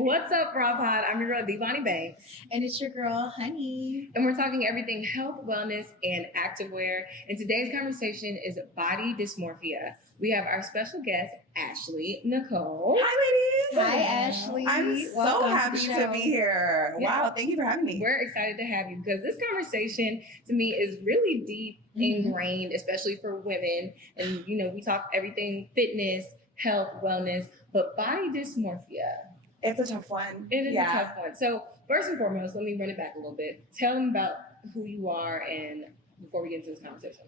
What's up, Raw Pod? I'm your girl, Devani Banks. And it's your girl, Honey. And we're talking everything health, wellness, and activewear. And today's conversation is body dysmorphia. We have our special guest, Ashley Nicole. Hi, ladies. Hi, Ashley. I'm so happy to be here. Yeah. Wow, thank you for having me. We're excited to have you because this conversation, to me, is really deep, ingrained, especially for women. And, you know, we talk everything fitness, health, wellness, but body dysmorphia. It's a tough one. It is a tough one. So first and foremost, let me run it back a little bit. Tell them about who you are and before we get into this conversation.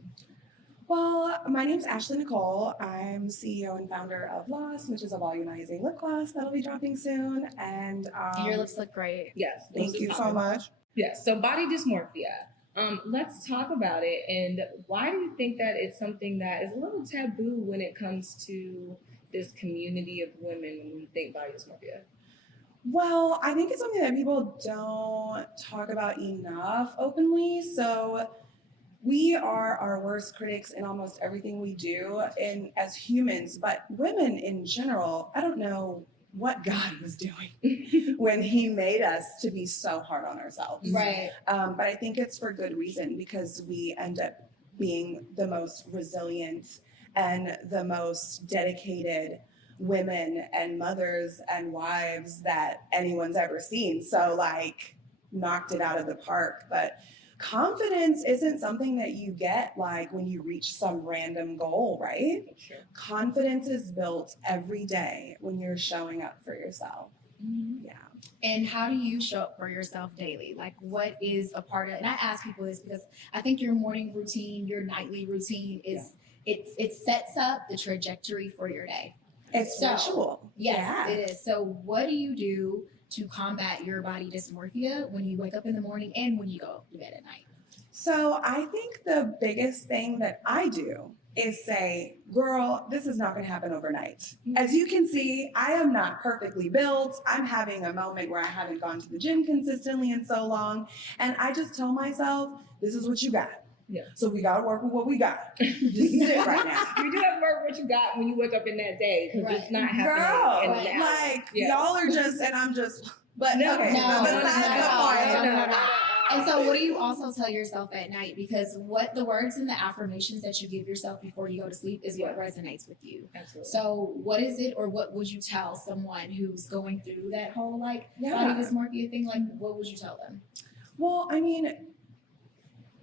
Well, my name's Ashley Nicole. I'm CEO and founder of Lost, which is a volumizing lip gloss that'll be dropping soon. And your lips look great. Yes. Thank you so much. Yes. So body dysmorphia. Let's talk about it. And why do you think that it's something that is a little taboo when it comes to this community of women when we think body dysmorphia? Well, I think it's something that people don't talk about enough openly. So we are our worst critics in almost everything we do as humans, but women in general, I don't know what God was doing when he made us to be so hard on ourselves. Right. But I think it's for good reason because we end up being the most resilient and the most dedicated women and mothers and wives that anyone's ever seen. So like knocked it out of the park. But confidence isn't something that you get like when you reach some random goal, right? Sure. Confidence is built every day when you're showing up for yourself. Mm-hmm. Yeah. And how do you show up for yourself daily? Like what is a part of, and I ask people this because I think your morning routine, your nightly routine it sets up the trajectory for your day. It's ritual. Yes, it is. So what do you do to combat your body dysmorphia when you wake up in the morning and when you go to bed at night? So I think the biggest thing that I do is say, girl, this is not going to happen overnight. As you can see, I am not perfectly built. I'm having a moment where I haven't gone to the gym consistently in so long. And I just tell myself, this is what you got. Yeah. So we got to work with what we got. This is it right now. You do have to work what you got when you wake up in that day because it's not happening. Girl, in an hour. like Yes. y'all are just, and I'm just, but No, okay. no, Besides the point. And so what do you also tell yourself at night? Because what the words and the affirmations that you give yourself before you go to sleep is what resonates with you. Absolutely. So what is it, or what would you tell someone who's going through that whole like Yeah. body dysmorphia thing? Like what would you tell them? Well, I mean,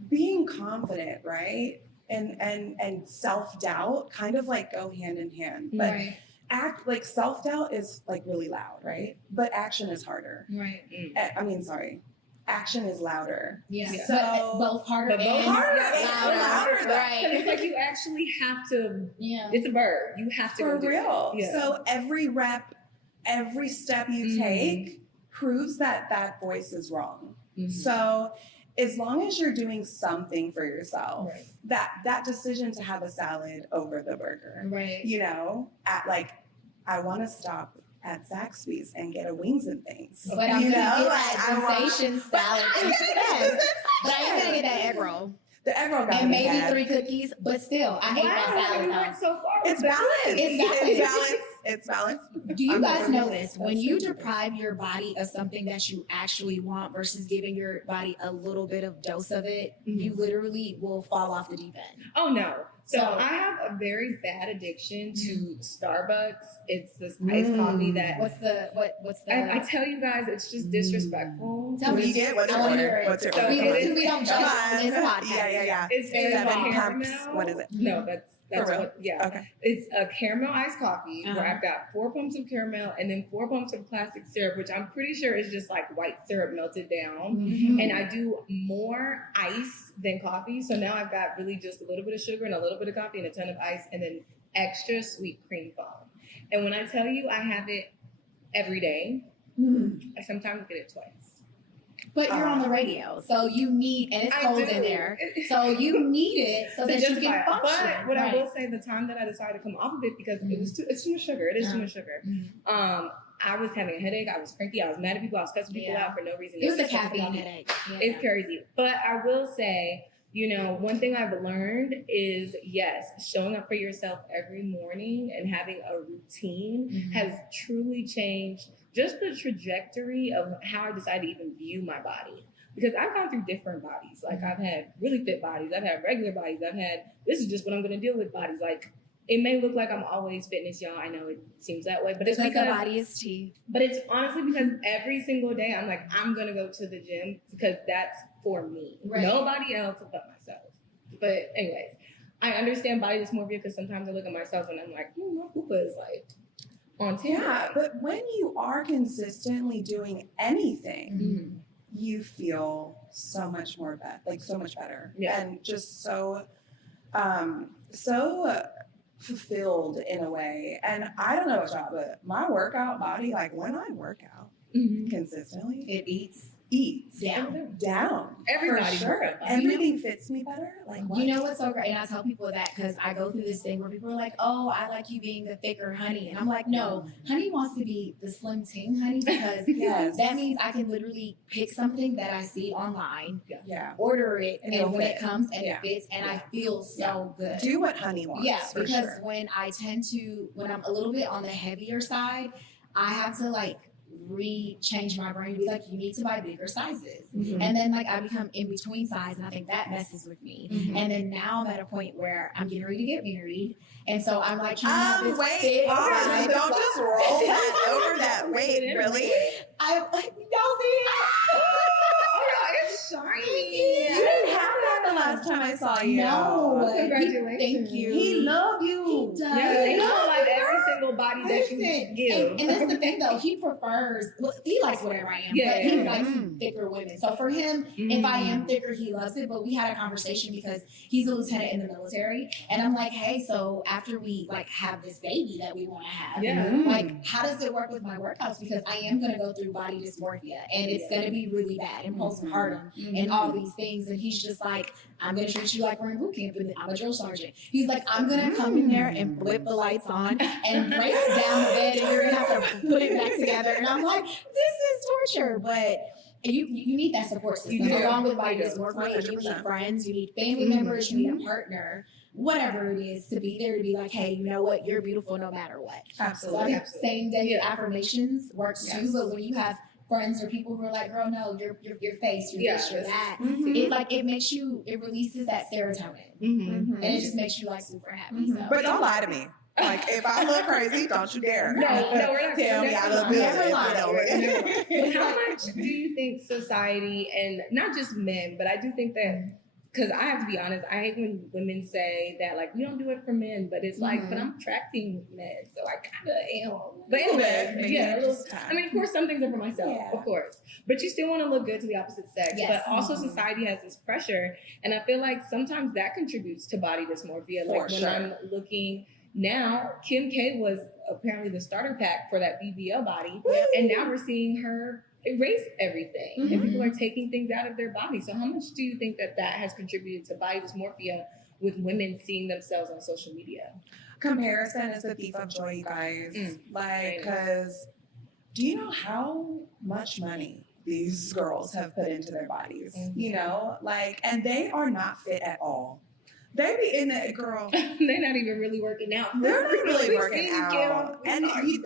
being confident, right? And self-doubt kind of like go hand in hand. But Right. Self-doubt is like really loud, right? But action is harder. Right. Action is louder. Yeah. Yeah. So So- both harder But both and harder. louder. Louder. Right. It's like you actually have to. Yeah. It's a bird. You have to For go do real. it. Yeah. So every rep, every step you take proves that that voice is wrong. Mhm. So as long as you're doing something for yourself, Right. that decision to have a salad over the burger, Right. you know, I want to stop at Zaxby's and get a wings and things. But I'm you gonna know, get like, that I want- sensation salad instead. But I am gonna get that egg roll. The egg roll got And me maybe bad. 3 cookies, but still, I hate that Wow, salad you though. went so far. It's with balance. It's balance. It's balance. It's balance. Do you I'm guys never know gonna- this? When you deprive your body of something that you actually want versus giving your body a little bit of dose of it, you literally will fall off the deep end. Oh no. So So- I have a very bad addiction to Starbucks. It's this iced coffee that What's the I tell you guys, it's just disrespectful. Tell What me. do you get? What's I your wanna hear order? it. What's your So order? it Come is- on. we don't Come judge on. on this podcast. Yeah. It's a 7 caramel. pumps. What is it? No, that's For real? what. Yeah, Okay. it's a caramel iced coffee where Uh-huh. I've got 4 pumps of caramel and then 4 pumps of classic syrup, which I'm pretty sure is just like white syrup melted down. Mhm. And I do more ice than coffee, so now I've got really just a little bit of sugar and a little bit of coffee and a ton of ice, and then extra sweet cream foam. And when I tell you I have it every day, I sometimes get it twice. But you're on the radio, so you need, and it's I cold do. in there, so you need it so To that you justify can it. function. But what I Right. will say, the time that I decided to come off of it because it's too much sugar. It is too much sugar. I was having a headache. I was cranky. I was mad at people. I was cussing people Yeah. out for no reason. It was a It's just caffeine coffee. headache. Yeah. It's crazy. But I will say, you know, one thing I've learned is yes, showing up for yourself every morning and having a routine Mhm. has truly changed just the trajectory of how I decided to even view my body. Because I've gone through different bodies. Like I've had really fit bodies, I've had regular bodies, this is just what I'm gonna deal with bodies. Like it may look like I'm always fitness, y'all. I know it seems that way, but it's because the body is tea. But it's honestly because every single day I'm like, I'm gonna go to the gym because that's for me. Right. Nobody else but myself. But anyways, I understand body dysmorphia because sometimes I look at myself and I'm like, my pupa is like on 10. Yeah, but when you are consistently doing anything, you feel so much more so much better, and just so fulfilled in a way. And I don't know about y'all, but my workout body, like when I work out consistently, it eats down. Everybody, sure. Everything fits me better. Like what? You know what's so great? And I tell people that because I go through this thing where people are like, "Oh, I like you being the thicker honey," and I'm like, "No, honey wants to be the slim ting honey because that means I can literally pick something that I see online, order it, and when it comes and it fits, and I feel so good. Do what honey wants. Yeah, because when I'm a little bit on the heavier side, I have to like change my brain, be like, you need to buy bigger sizes, and then like I become in between size, and I think that messes with me. And then now I'm at a point where I'm getting ready to get married, and so I'm like, wait, pause. Don't just roll that over that weight, really? Y'all see it? It's shiny. You didn't have that the last time I saw you. No, congratulations. Thank you. He loved you. He does. Yeah, he like every single body that you give. And that's the thing, though. He prefers. Well, he likes whatever I am, but he likes thicker women. So for him, if I am thicker, he loves it. But we had a conversation because he's a lieutenant in the military, and I'm like, hey, so after we like have this baby that we want to have, like, how does it work with my workouts? Because I am going to go through body dysmorphia, and it's going to be really bad, and postpartum, and all these things. And he's just like, I'm going to treat you like we're in boot camp, and I'm a drill sergeant. He's like, I'm going to come in there and flip the lights on and break down the bed, and you're going to have to put it back together. And I'm like, this is torture. But you need that support system along with body dysmorphia. You need friends, you need family members, you need a partner, whatever it is, to be there to be like, hey, you know what, you're beautiful no matter what. Absolutely. So same day affirmations works too, but when you have friends or people who are like, girl, no, your face, your this, your that, it makes you, it releases that serotonin, and it just makes you like super happy. So. But don't lie to me. Like, if I look crazy, don't you dare. No, we're not. Tell me I look good. Never lie. But how much do you think society, and not just men, but I do think that, because I have to be honest, I hate when women say that, like, we don't do it for men, but it's like, but I'm attracting men, so I kind of am. But anyway, I mean, of course, some things are for myself, of course, but you still want to look good to the opposite sex. But also society has this pressure, and I feel like sometimes that contributes to body dysmorphia. Like when I'm looking now, Kim K was apparently the starter pack for that BBL body, and now we're seeing her erase everything, and people are taking things out of their body. So how much do you think that has contributed to body dysmorphia with women seeing themselves on social media? Comparison is the thief of joy, you guys. Like, because do you know how much money these girls have put into their bodies? You know, like, and they are not fit at all. They be in that, girl. They're not even really working out. They're not really working out. And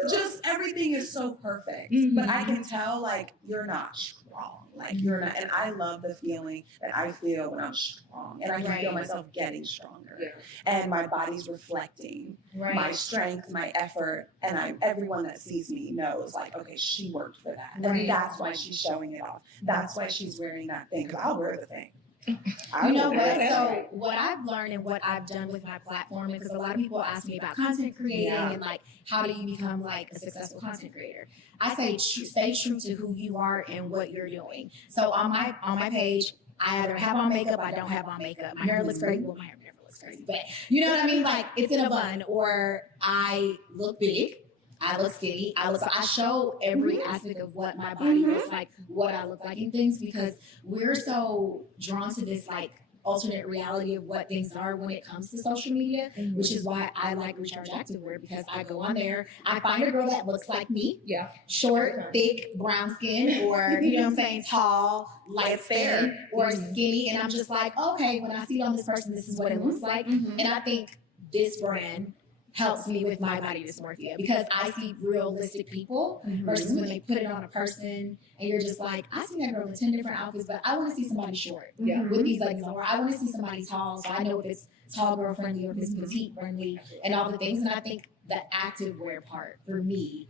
just everything is so perfect. But I can tell, like, you're not strong. Like, you're not. And I love the feeling that I feel when I'm strong. And I can feel myself getting stronger. And my body's reflecting my strength, my effort. And everyone that sees me knows, like, okay, she worked for that. And that's why she's showing it off. That's why she's wearing that thing. Because I'll wear the thing. You know what? So what I've learned and what I've done with my platform, because a lot of people ask me about content creating and like, how do you become like a successful content creator? I say stay true to who you are and what you're doing. So on my page, I either have on makeup, I don't have on makeup. My hair looks great. Well, my hair never looks crazy, but you know what I mean? Like, it's in a bun, or I look big. I look skinny. I show every aspect of what my body looks like, what I look like in things, because we're so drawn to this like alternate reality of what things are when it comes to social media, which is why I like Recharge Activewear, because I go on there, I find a girl that looks like me, short, thick, brown skin, or you know what I'm saying, tall, light skin, or skinny, and I'm just like, okay, when I see it on this person, this is what it looks like, and I think this brand helps me with my body dysmorphia because I see realistic people versus when they put it on a person and you're just like, I see that girl in 10 different outfits, but I want to see somebody short with these leggings on, or I want to see somebody tall, so I know if it's tall girl friendly or if it's petite friendly and all the things. And I think the active wear part for me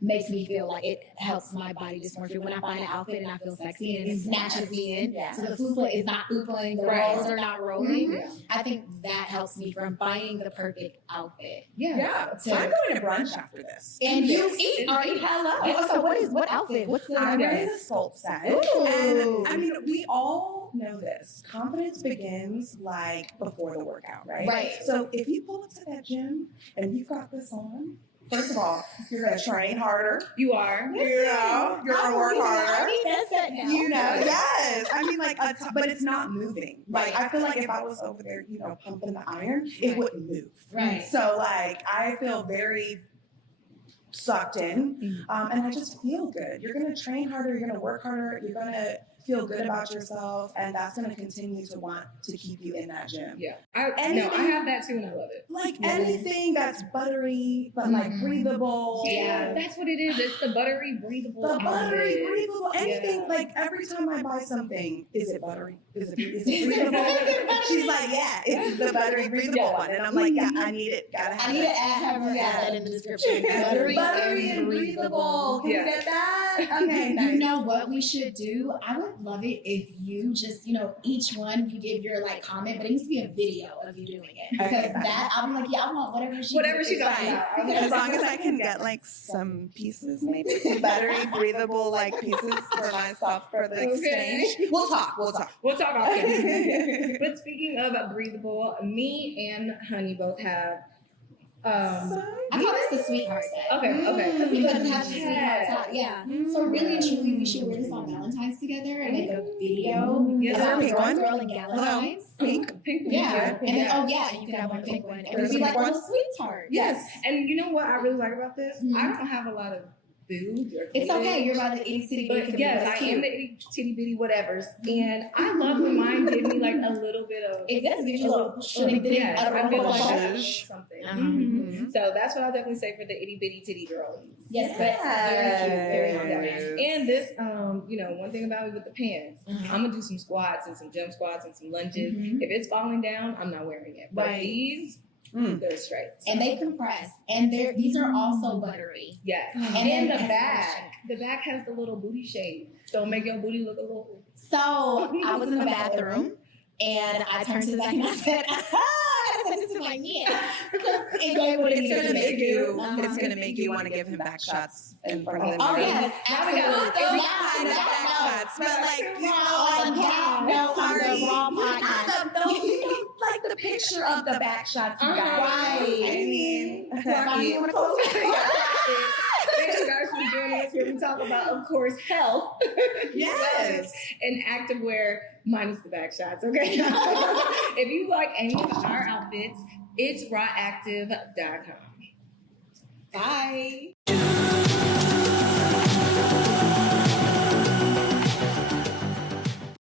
makes me feel like it helps my body dysmorphia when I find an outfit and I feel sexy and it snatches me in. So the fupa is not fupaing, the rolls are not rolling. I think that helps me from finding the perfect outfit. So I'm going to brunch after this. And you eat. Hello. So what outfit? What's the I'm wearing a sculpt set. And I mean, we all know this. Confidence begins like before the workout, right? So if you pull up to that gym and you've got this on, first of all, you're going to train harder. You are. You know, you're going to work harder. You know, yes. I mean, like, but it's not moving. Like, I feel like if I was over there, you know, pumping the iron, it wouldn't move. So, like, I feel very sucked in, and I just feel good. You're going to train harder. You're going to work harder. You're going to feel good about yourself, and that's going to continue to want to keep you in that gym. I have that too, and I love it. Like anything that's buttery, but like breathable. That's what it is. It's the buttery, breathable. The buttery, breathable. Anything. Like every time I buy something, is it buttery? Is it breathable? She's like, yeah, it's the buttery, breathable one, and I'm like, yeah, I need it. Gotta have it. I need to have her add that in the description. Buttery and breathable. Can you get that? Okay. You know what we should do? I would love it if you just, each one you give your like comment, but it needs to be a video of you doing it. Because that, I'll be like, I want whatever she got. As long as I can get like some pieces, maybe some buttery, breathable like pieces for myself for the exchange. We'll talk off camera. But speaking of breathable, me and Honey both have. I call this the sweetheart set. Okay. Because it has the sweetheart top. So really and truly, we should wear this on Valentine's together and make a video. Is there a pink one? Girl and Valentine's. Pink. Yeah. And then, you can have one pink one. And we'd be like, little sweetheart. Yes. And you know what I really like about this? I don't have a lot of boobs or it's okay. You're by the itty bitty bitty. But yes, I am the itty bitty whatevers. And I love when mine give me like a little bit of. It does give you a little shitty bitty. I feel like I want something. So that's what I'll definitely say for the itty bitty titty girlies. Yes, but very cute. And this, one thing about me with the pants, I'm gonna do some squats and some jump squats and some lunges. If it's falling down, I'm not wearing it. But these. They're straight. So. And they compress. And these are also buttery. Yes. And in the back has the little booty shade. So make your booty look a little. So I was in the bathroom and I turned to the back and I said, I said this to my man. It's gonna make you want to give him back shots in front of the mirror. Oh yes, absolutely. Kind of back shots, but like like the picture of the back shots you got. Right. I mean, you want to close it? Thank you guys for joining us here. We talk about, of course, health. Yes. And activewear minus the back shots, okay? If you like any of our outfits, it's rawactive.com. Bye.